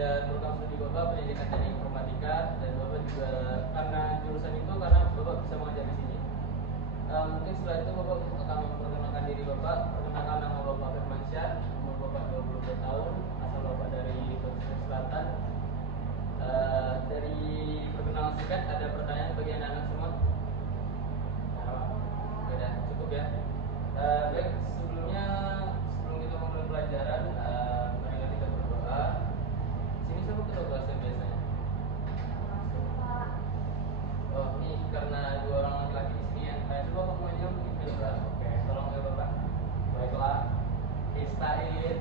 dan program studi Bapak pendidikan dan informatika, dan Bapak juga karena jurusan itu karena Bapak bisa mengajar di sini. Mungkin setelah itu Bapak akan memperkenalkan diri Bapak. Perkenalkan, nama Bapak Firmansyah, umur Bapak 22 tahun, asal Bapak dari Sulawesi Selatan. Dari perkenalan singkat, ada pertanyaan bagi anak-anak semua? Sudah cukup ya. Baik, sebelum kita mulai pelajaran, mari kita berdoa. Sini siapa ketua kelasnya biasanya? Oh, ini karena dua orang laki-laki di sini ya. Coba Bapak maju mungkin berdoa. Oke, tolong ya Bapak. Baiklah. Istain.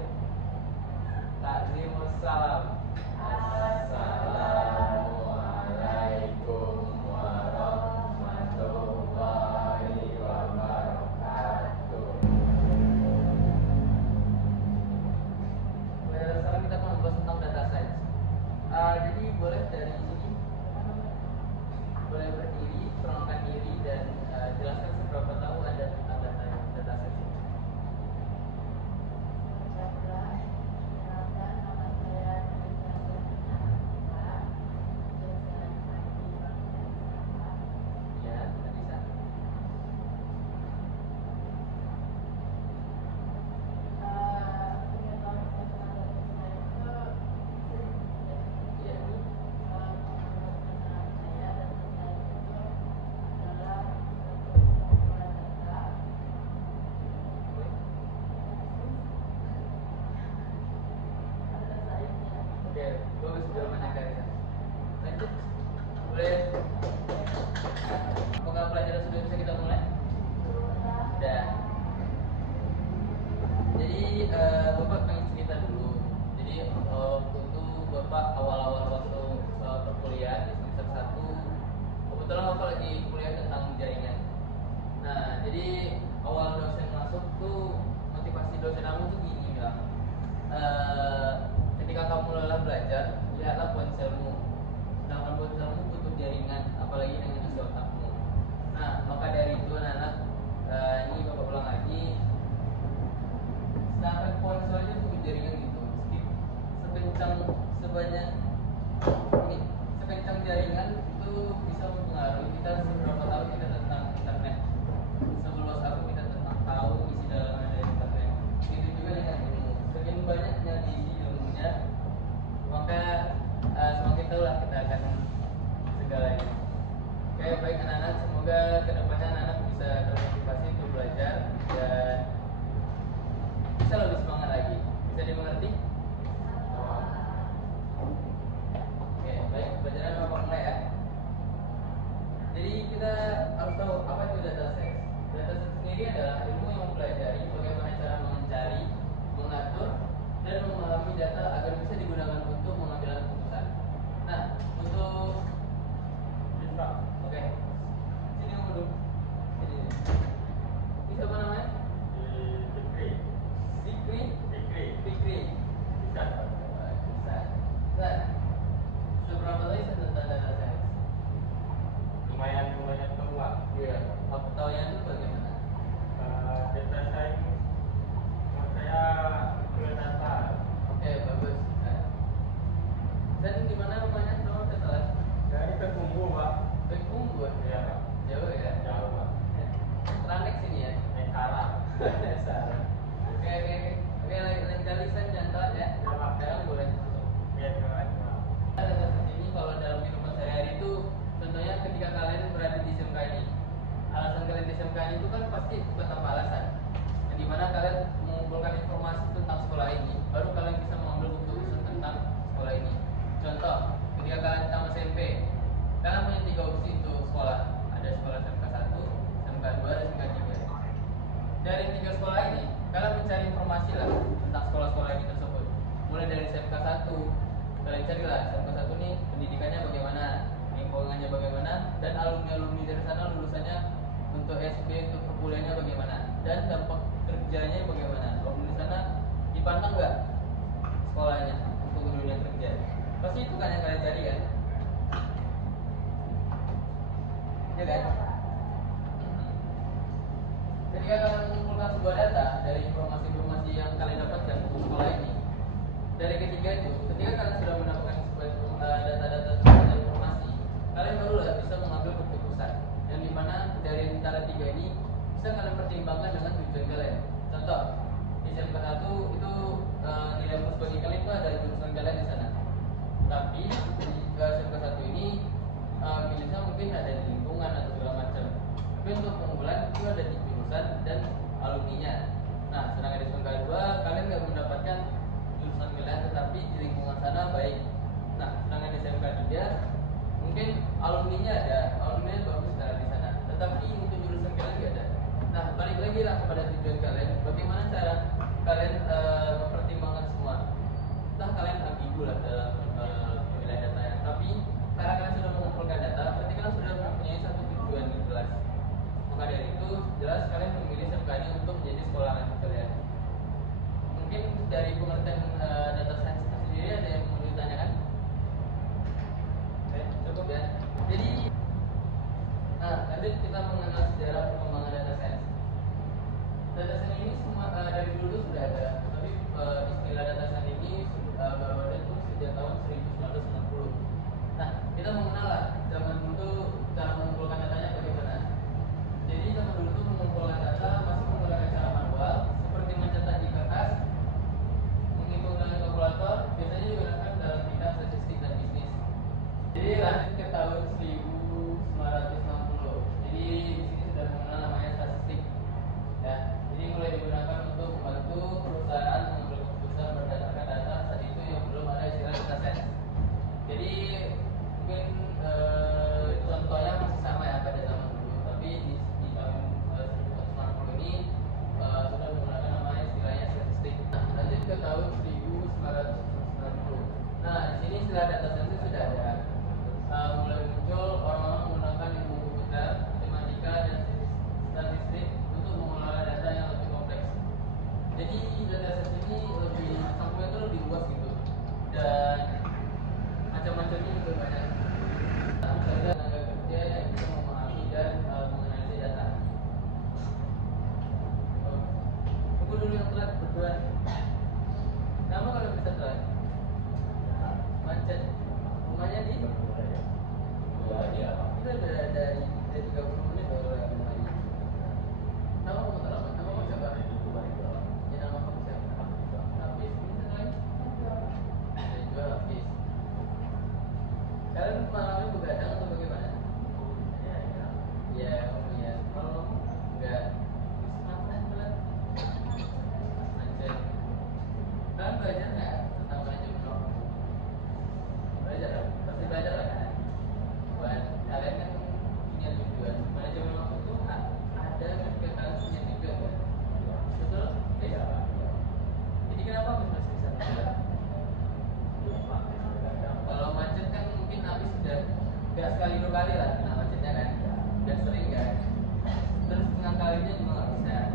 Takzimus salam. Assalamualaikum warahmatullahi wabarakatuh. Sekarang kita akan membahas tentang data science. Jadi boleh dari sini, boleh berdiri, perkenalkan diri, dan jelaskan seberapa tahu Anda tentang data science ini. Bagus, jawabannya Karisa. Lanjut, boleh. Apakah pelajaran sudah bisa kita mulai? Sudah. Jadi Bapak pengen cerita dulu. Jadi waktu itu Bapak awal-awal waktu perkuliahan di semester 1, kebetulan Bapak lagi kuliah tentang jaringan. Nah, jadi awal dosen masuk tuh, motivasi dosen kamu tuh gini bilang, ketika kamu lelah belajar, lihatlah ponselmu. Sedangkan ponselmu butuh jaringan, apalagi dengan isi otakmu. Nah, maka dari itu anak-anak, ini Bapak ulang lagi. Sedangkan ponselnya butuh jaringan gitu, sekencang sebanyak ini, sekencang jaringan itu bisa mempengaruhi kita seberapa tahu kita tentang internet, seluas apa kita tentang tahu isi dalam dari internet. Itu juga dengan ilmu. Semakin banyaknya diisi ilmunya, maka semakin tahulah kita akan segalanya. Oke, baik anak-anak, semoga kedepannya anak-anak bisa termotivasi untuk belajar dan bisa lebih semangat lagi. Bisa dimengerti? Oke, baik, pelajaran Bapak mulai ya. Jadi kita harus tahu apa itu data science. Data science sendiri adalah ilmu yang mempelajari bagaimana cara mencari, mengatur, dan memahami data agar bisa digunakan untuk mengambil keputusan. Nah, untuk oke, sini Om Dudung. Ini siapa namanya? Fikri. Bisa. Nah, seberapa tahu tentang data science? Lumayan tahu lah. Iya. Aku tahu yang itu bagaimana? Data science menurut saya ke data. Oke, bagus. Dan di mana rumahnya sama salah? Ya ini Pekumbu Pak. Pekumbu. Iya Pak. Jauh ya? Jauh Pak. Ranek sini ya? Salah. Salah. Oke, lain kali saya nyantol ya. Ya Pak. Sekarang boleh masuk. Biar keren Pak. Data science ini kalau dalam kehidupan sehari-hari itu, contohnya ketika kalian berada di SMK ini, alasan kalian di SMK ini itu kan pasti bukan tanpa alasan. Di mana kalian mengumpulkan informasi tentang sekolah ini, baru kalian bisa mengambil keputusan tentang sekolah ini. Contoh, ketika kalian tamat SMP, kalian punya 3 opsi untuk sekolah. Ada sekolah SMK 1, SMK 2, dan SMK 3. Dari 3 sekolah ini, kalian mencari informasi lah tentang sekolah-sekolah ini tersebut. Mulai dari SMK 1, kalian carilah SMK 1 ini pendidikannya bagaimana, lingkungannya bagaimana, dan alumni-alumni dari sana lulusannya untuk SB, untuk perkuliahannya bagaimana, dan dampak kerjanya bagaimana. Alumni di sana dipandang nggak sekolahnya untuk dunia kerja? Pasti itu kan yang kalian cari kan? Ya kan? Ketika kalian mengumpulkan sebuah data dari informasi-informasi yang kalian dapatkan untuk sekolah ini, dari ketiga itu, ketika kalian sudah mendapatkan sebuah data-data dan informasi, kalian barulah bisa mengambil keputusan. Yang dimana dari antara tiga ini bisa kalian pertimbangkan dengan tujuan kalian. Contoh, di SMK 1 itu nilai plus bagi kalian itu ada jurusan kalian di sana. Tapi di SMK 1 ini misalnya mungkin ada di lingkungan atau segala macam. Tapi untuk keunggulan itu ada di jurusan dan alumninya. Nah, sedangkan di SMK 2 kalian nggak mendapatkan jurusan kalian, tetapi di lingkungan sana baik. Nah, sedangkan di SMK 3 mungkin alumninya bagus di sana, tetapi untuk jurusan kalian nggak ada. Nah, balik lagi lah kepada tujuan kalian. Bagaimana cara kalian mempertimbangkan semua? Entah kalian ambigu lah dalam pemilihan datanya, tapi karena kalian sudah mengumpulkan data, berarti kalian sudah mempunyai satu tujuan yang jelas. Maka dari itu jelas kalian memilih SMK ini untuk menjadi sekolah lanjut kalian. Mungkin dari pengertian data science sendiri ada yang mau ditanyakan? Cukup ya. Jadi, lanjut kita mengenal sejarah perkembangan data science. Data science ini semua dari dulu sudah ada, tapi istilah data science ini baru ada tuh sejak tahun 1990. Nah, kita mengenal lah zaman dulu cara mengumpulkan datanya bagaimana. Jadi zaman dulu tuh mengumpulkan data masih menggunakan cara manual, seperti mencetak di kertas, menghitung dengan kalkulator, biasanya digunakan dalam bidang statistik dan bisnis. Jadi lanjut ke tahun 1960. Jadi di sini sudah mengenal namanya statistik. Ya, jadi mulai digunakan untuk membantu perusahaan mengambil keputusan berdasarkan data saat itu yang belum ada istilah data science. Jadi mungkin contohnya masih sama ya pada zaman dulu, tapi di tahun 1960 ini sudah menggunakan namanya istilahnya statistik. Nah, lanjut ke tahun 1990. Nah, di sini istilah data science sudah ada. Mulai muncul orang-orang menggunakan ilmu komputer, matematika dan statistik untuk mengelola data yang lebih kompleks. Jadi data science ini lebih campurnya itu lebih luas gitu, dan macam-macamnya juga banyak. Ada tenaga kerja yang bisa memahami dan menganalisis data. Tunggu dulu yang telat berdua. Nama kalau bisa telat? Macet. Rumahnya di? Kita udah dari 30 menit baru lagi rumahnya. Nama kamu terlambat. Nama kamu siapa? Ya, nama kamu siapa? Hafiz. Ini lain? Saya juga Hafiz. Kalian malamnya begadang atau bagaimana? Ya, iya. Kalau kamu enggak, ngapain telat? Macet. Kalian belajar nggak tentang manajemen waktu? Belajar, pasti belajar lah kan? Buat kalian kan punya tujuan. Manajemen waktu itu ada ketika kalian punya tujuan kan? Betul? Iya. Jadi kenapa masih bisa telat? Kalau macet kan mungkin habis sudah nggak sekali dua kali lah kena macetnya kan, dan sering kan. Terus setengah kalinya juga nggak bisa.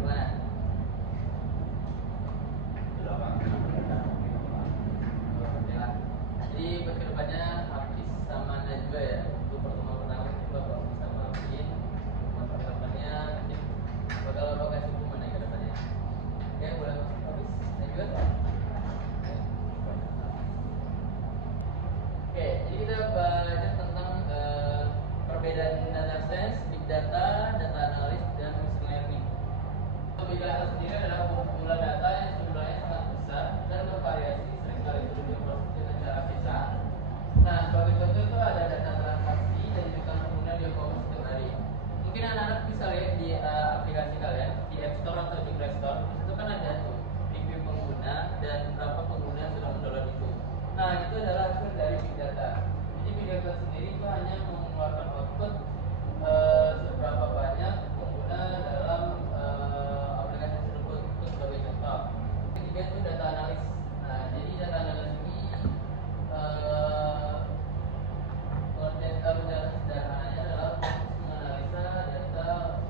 Gimana? Ya. Jadi buat kedepannya Hafiz sama Najwa ya, untuk pertemuan pertama kita bakal bisa maafin. Pertemuan kedepannya mungkin bakal kasih hukuman ya kedepannya. Oke, boleh masuk Hafiz, Najwa. Oke, jadi kita belajar tentang perbedaan data science, big data, data analis, dan machine learning. Big data sendiri adalah kumpulan data yang jumlahnya sangat besar dan bervariasi, seringkali sudah diproses dengan cara pisah. Nah, sebagai contoh itu ada data transaksi dan juga pengguna di e-commerce setiap hari. Mungkin anak-anak bisa lihat di aplikasi kalian, di App Store atau di Play Store. Itu kan ada tuh review pengguna dan berapa pengguna yang sudah mendownload itu. Nah, itu adalah hasil dari big data. Jadi big data sendiri itu hanya mengeluarkan output seberapa banyak pengguna dalam aplikasi tersebut. Itu sebagai contoh. Ketiga itu data analis. Nah, jadi data analis ini penjelasan sederhananya adalah menganalisa data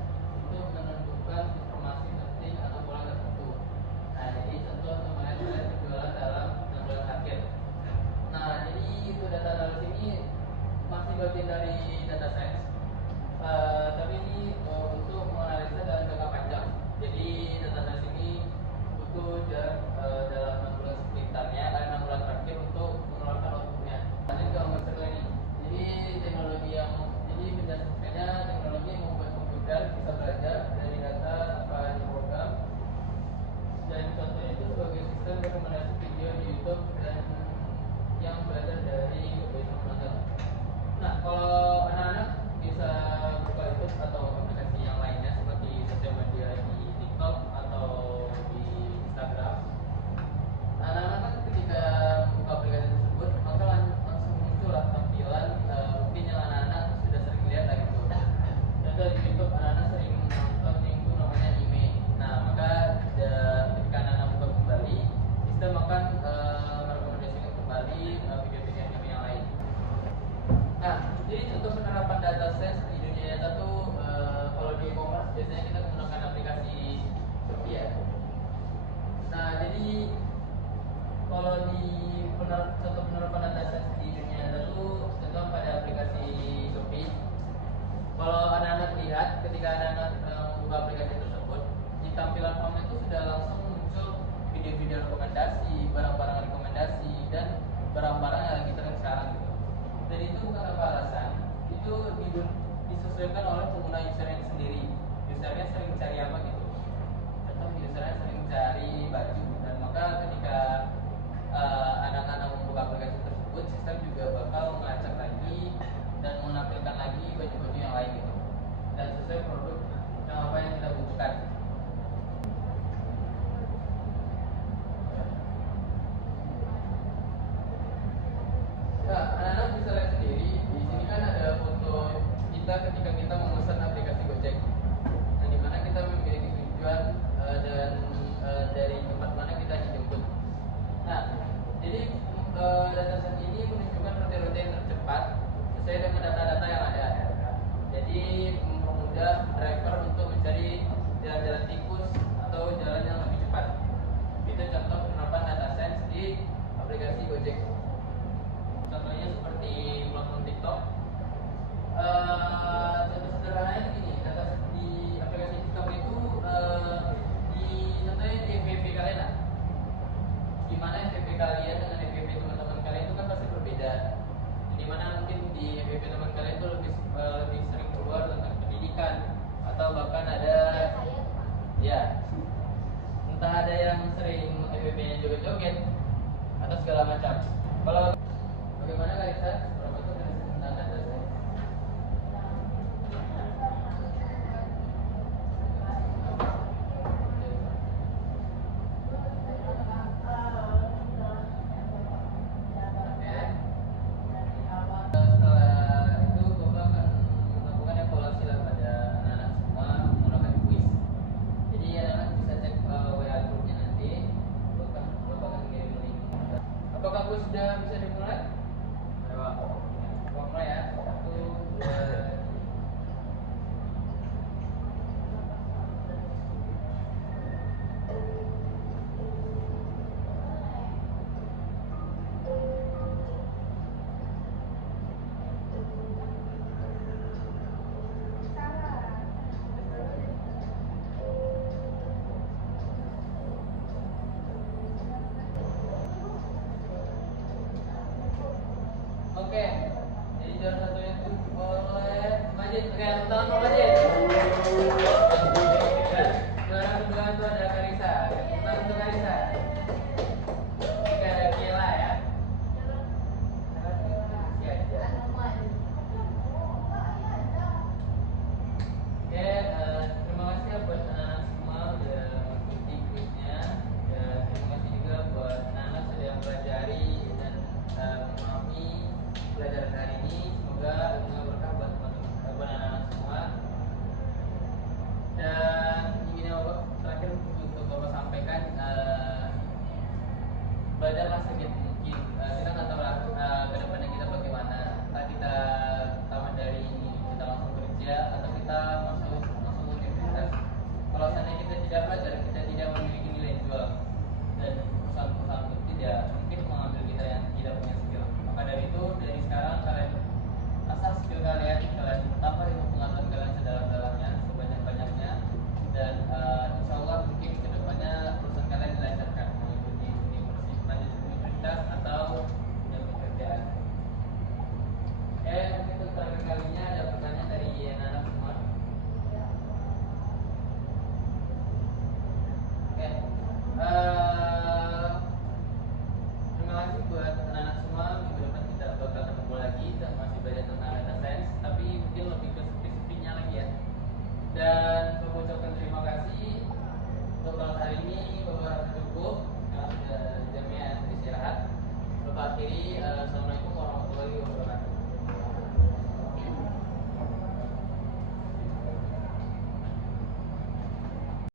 untuk menentukan informasi penting atau pola tertentu. Nah, jadi contoh untuk melihat penjualan dalam 6 bulan akhir. Nah, jadi itu data analis ini masih bagian dari data science, tapi ini untuk menganalisa dalam jangka panjang. Jadi data science ini butuh jarak dalam 6 bulan sekitarnya, 6 bulan terakhir untuk mengeluarkan outputnya. Lanjut ke master learning. Jadi menjelaskannya teknologi yang membuat komputer bisa belajar dari data tanpa ada program. Dan contohnya itu sebagai sistem rekomendasi video di YouTube dan yang belajar dari berbagai penonton. Nah, kalau anak-anak bisa buka YouTube atau aplikasi yang lainnya seperti sosial media di TikTok atau di Instagram. Anak-anak kan ketika buka aplikasi tersebut maka langsung muncul tampilan mungkin yang anak-anak sudah sering lihat lah gitu. Contoh di YouTube anak-anak sering nonton yang itu namanya anime. Nah, maka ketika anak-anak buka kembali, sistem akan merekomendasikan kembali video-video anime yang lain. Nah, jadi untuk penerapan data science di dunia nyata tuh kalau di e-commerce biasanya kita menggunakan aplikasi Shopee ya. Nah, jadi kalau di contoh penerapan data science di dunia nyata tuh contoh pada aplikasi Shopee. Kalau anak-anak lihat ketika anak-anak membuka aplikasi tersebut, di tampilan home itu sudah langsung muncul video-video rekomendasi, barang-barang rekomendasi, dan barang-barang yang lagi tren sekarang gitu. Dan itu bukan tanpa alasan, itu disesuaikan oleh pengguna usernya sendiri. Usernya sering cari apa gitu. Contoh usernya sering cari baju, dan maka ketika anak-anak membuka aplikasi tersebut, sistem juga bakal melacak lagi dan menampilkan lagi baju-baju yang lain gitu. Dan sesuai produk yang apa yang kita butuhkan. Nah, anak-anak bisa lihat sendiri. Di sini kan ada foto kita ketika kita memesan aplikasi Gojek. Nah, di mana kita memiliki tujuan dan dari tempat mana kita dijemput. Nah, jadi data set ini menunjukkan rute-rute yang tercepat sesuai dengan data-data yang ada. Jadi mempermudah driver untuk mencari jalan-jalan tikus atau jalan yang lebih cepat. Itu contoh penerapan data science di aplikasi Gojek. Contohnya seperti platform TikTok. Contoh sederhananya begini, data di aplikasi TikTok itu contohnya di FYP kalian lah. Dimana FYP kalian dengan FYP teman-teman kalian itu kan pasti berbeda. Dimana mungkin di FYP teman kalian itu lebih sering keluar tentang pendidikan atau bahkan ada ya entah ada yang sering FYP-nya joget-joget atau segala macam. Kalau bagaimana Kalista? Berapa tuh tentang data science? Setelah itu Bapak akan melakukan evaluasi lah pada anak-anak semua menggunakan quiz. Jadi anak-anak bisa cek WA grupnya nanti. Bapak akan kirim link. Apakah quiz sudah bisa dimulai? Mulai ya. 1, 2. Oke, jadi jalan satunya itu boleh Majid, oke, teman-teman Majid.